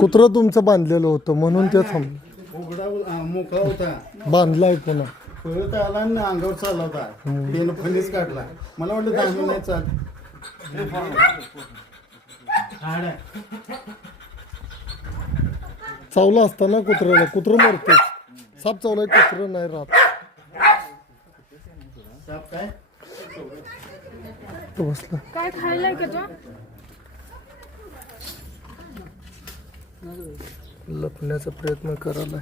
कुत्रं तुमचं बांधलेलं होतं म्हणून ते उघडा मोकळा होता, बांधलाय पुन्हा. पळत आला आणि अंगावर चालला होता. त्यानं फणीच काढला. मला वाटलं दामी नाही चाल. चावला असताना कुत्र्याला, कुत्रं मरतेच. साप चावलाय, कुत्रं नाही राहत. साप काय तो बसला. काय खायला का तो? लपण्याचा प्रयत्न करायलाय.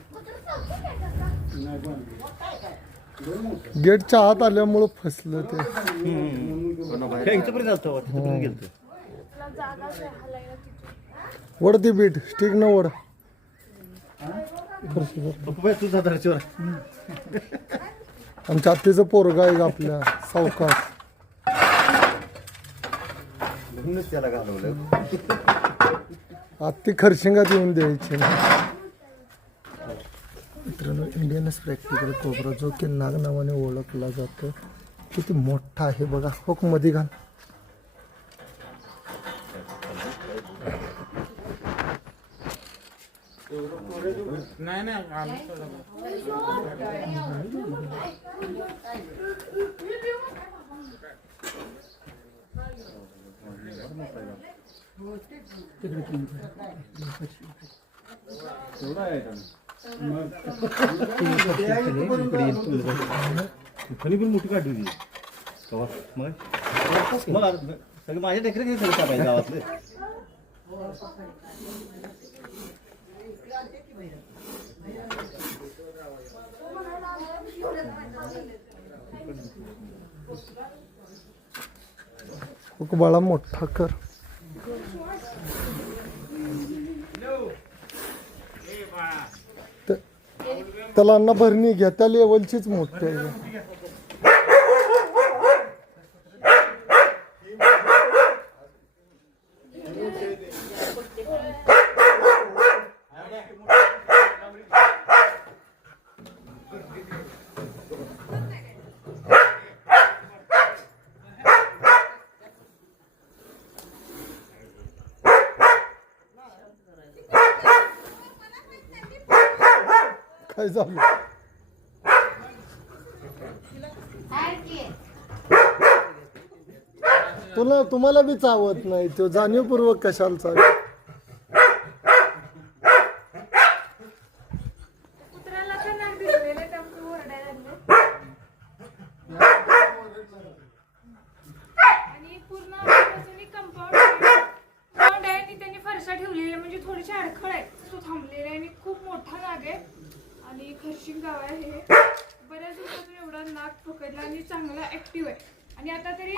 गेटच्या आत आल्यामुळं फसलं ते. वड ती बीट स्टिक न वड. आमच्या आत्तीचं पोरगा आहे आपल्या सावकाश. त्याला घालवलं. आत्ती खरशिंगात येऊन द्यायची. मित्रांनो, इंडियन प्रॅक्टिकल कोबरा जो की नाग नावाने ओळखला जातो, किती मोठा आहे बघा. होक मध्ये घाल. खरी पण मोठी काढली मग सगळं माझ्या टेकरे सगळं पाहिजे गावातले. बाळा मोठा कर. त्याला अन्न भरणी घ्या, त्या लेवलचीच मोठी आहे. काय झालं? तुम्हाला बी चावत नाही तो, जाणीवपूर्वक कशाला चावत? कुत्र्याला तर नाक दिसलेलं त्यामुळे ओरडायला लागले. आणि पूर्ण कंपाऊंड आहे आणि त्यांनी फरशा ठेवलेल्या, म्हणजे थोडीशी अडखळ आहे. तो थांबलेला आहे आणि खूप मोठा नाग आहे आणि खरशिंग गाव आहे हे. बऱ्याच दिवसातून एवढा नाग पकडला आणि चांगला ऍक्टिव्ह आहे. आणि आता तरी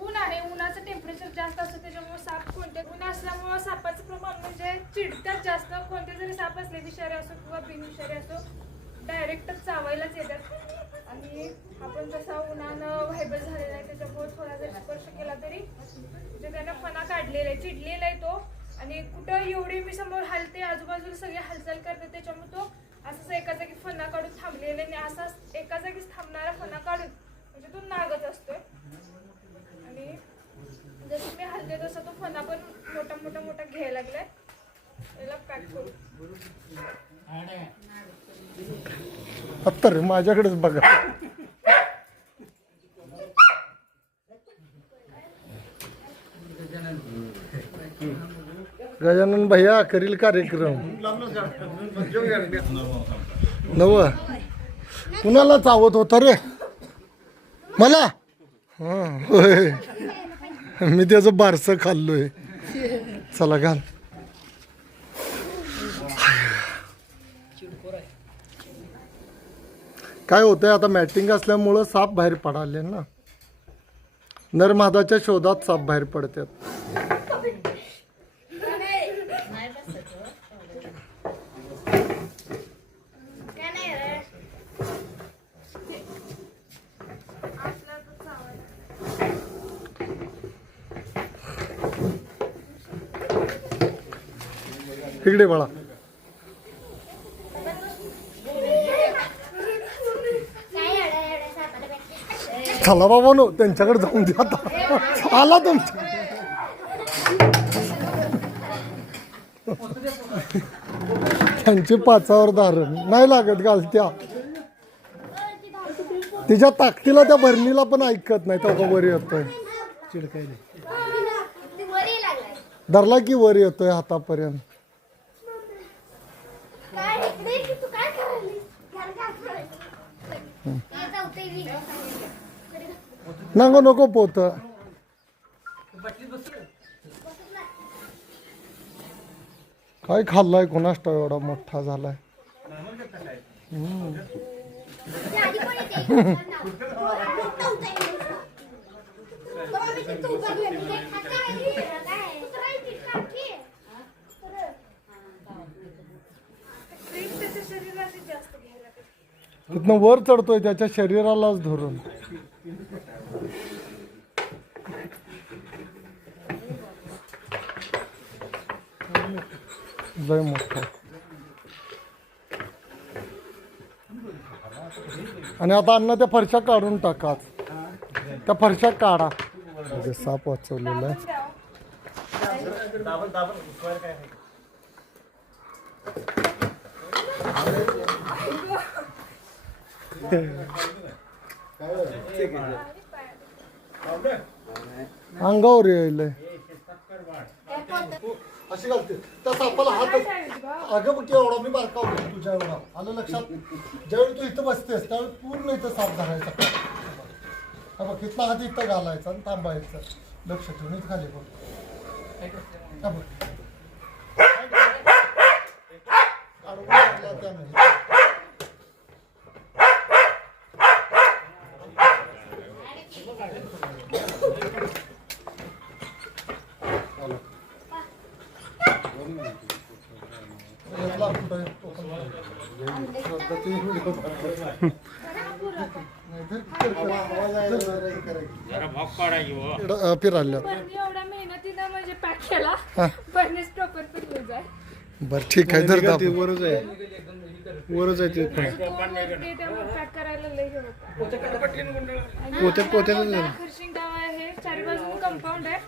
ऊन आहे, उन्हाचं टेम्परेचर जास्त असतं त्याच्यामुळे साप कोणत्या ऊन असल्यामुळे सापाचं प्रमाण म्हणजे चिडतात जास्त. कोणते जरी साप असले, विषारी असो किंवा बिनविषारी असो, डायरेक्ट चावायलाच येतात. आणि आपण जसा उन्हानं व्हायबल झालेला आहे त्याच्यामुळे थोडा जरी स्पर्श केला तरी म्हणजे त्यानं फणा काढलेला आहे, चिडलेला आहे तो. आणि कुठं एवढी मी समोर हलते, आजूबाजूला सगळे हालचाल करते, त्याच्यामुळे तो असंच एका जागी फणा काढून थांबलेला आणि असाच एका जागीच थांबणारा फणा काढून म्हणजे तो नागच असतोय. आणि जसं मी हलते तसं तो फणा पण मोठा घ्यायला लागलाय. याला पॅक करू. आता रे माझ्याकडेच बघा. गजानन भैया करील कार्यक्रम नव. कुणाला चावत होता रे? मला. होय, मी त्याचं बारसं खाल्लोय. चला घाल. काय होतंय आता, मॅटिंग असल्यामुळं साप बाहेर पडाले ना. नरमादाच्या शोधात साप बाहेर पडतात. इकडे बाळा. चला बाबा नो, त्यांच्याकडे जाऊन द्या आता. आला तुमच्या. त्यांची पाचावर धारण नाही लागत घालत्या. तिच्या ताकदीला त्या भरणीला पण ऐकत नाही तेव्हा वर येतोय. धरला की वर येतोय हातापर्यंत. नको नको पोत. काय खाल्लाय कोणास ठाऊक एवढा मोठा झालाय. त्याच्या शरीराची जास्त घ्यायला लागते. तिथनं वर चढतोय त्याच्या शरीरालाच धरून. लय मोठा. आणि आता अन्न त्या फरशा काढून टाका. त्या फरशा काढा. म्हणजे साप वाचवलेला आहे. अंगावर येईल. अशी घालते त्या सापाला हात. अगं बघ एवढा मी बारका होतो तुझ्या एवढा. आलं लक्षात. ज्यावेळी तू इथं बसतेस त्यावेळी पूर्ण इथं साप धरायचा. हा बघ इथला हात इथं घालायचा आणि थांबायचं. लक्ष ठेवून इथं खाली बघ. हा बघ. अडवून लागला त्याने. फिरायला पण एवढ्या मेहनतीनं म्हणजे पॅक केला. फर्नेस प्रॉपर पण यूज आहे. बर ठीक आहे. धर दाब. वरच आहे वरच आहे ते. त्यामुळे पॅक करायला लई हे होतं. खरशिंग गाव आहे. चारी बाजून कंपाऊंड आहे.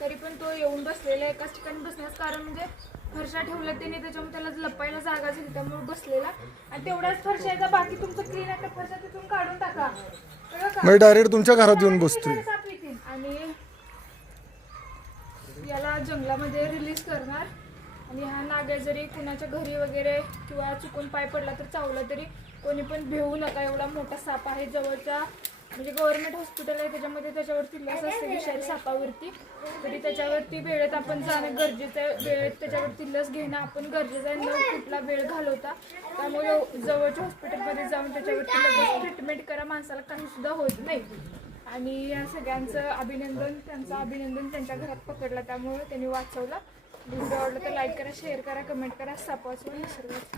तरी पण तो येऊन बसलेला आहे. एकाच ठिकाणी बसण्यास कारण म्हणजे फरशा ठेवल्या त्याने त्याच्यामुळे त्याला लपायला जागा झाली त्यामुळे बसलेला. आणि तेवढ्याच फरशाचा बाकी तुमचं क्लीन आहे त्या फरशा तिथून काढून टाका. मी डायरेक्ट तुमच्या घरात येऊन बसतोय. आणि याला जंगलामध्ये रिलीज करणार. आणि हा नाग जरी कुणाच्या घरी वगैरे किंवा चुकून पाय पडला तर चावला तरी कोणी पण भेऊ नका. एवढा मोठा साप आहे. जवळच्या म्हणजे गव्हर्नमेंट हॉस्पिटल आहे त्याच्यामध्ये त्याच्यावरती लस असते विषारी सापावरती. तरी त्याच्यावरती वेळेत आपण जाणं गरजेचं आहे. वेळेत त्याच्यावरती लस घेणं आपण गरजेचं आहे. न कुठला वेळ घालवता. त्यामुळे जवळच्या हॉस्पिटलमध्ये जाऊन त्याच्यावरती लगेच ट्रीटमेंट करा. माणसाला काही सुद्धा होत नाही. आणि या सगळ्यांचं अभिनंदन. त्यांचं अभिनंदन त्यांच्या घरात पकडला त्यामुळे त्यांनी वाचवला. व्हिडिओ आवडला तर लाईक करा, शेअर करा, कमेंट करा. साप वाचवा निसर्ग.